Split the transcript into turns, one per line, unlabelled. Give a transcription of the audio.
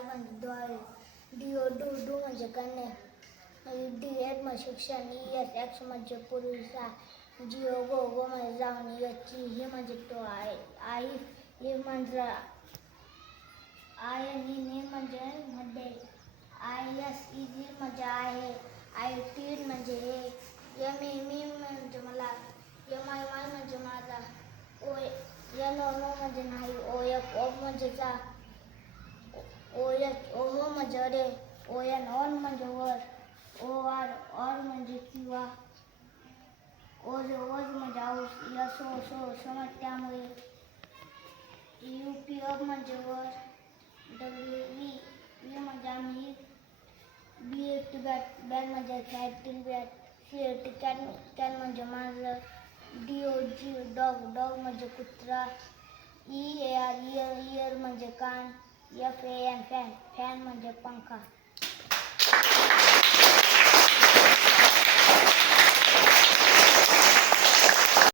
म्हणजे कन्या D Ed म्हणजे शिक्षण ई एस एक्स म्हणजे पुरुष जी ओ गो गो म्हणजे जाऊन याची ही म्हणजे तो आहे आई हे म्हणजे आय आणि ने म्हणजे मध्ये आय एस ई जी म्हणजे आहे आय टी म्हणजे एम ए मी म्हणजे मला एम आय वाय म्हणजे माझा ओ एन ओ म्हणजे नाही ओ एफ़ ओ म्हणजे जा ओ एच ओ हो म्हणजे अरे ओ एन ऑन म्हणजे वर ओ आर ऑर म्हणजे किंवा ओज ओज म्हणजे आऊस यस ओ सो समज त्यामुळे यू पी अप म्हणजे वर डब्ल्यू व्ही व्ही म्हणजे आम्ही B A T bat bat म्हणजे कॅटिल bat C A T cat cat म्हणजे माझं D O G dog dog म्हणजे कुत्रा E A R ear ear म्हणजे कान F A N fan fan म्हणजे पंखा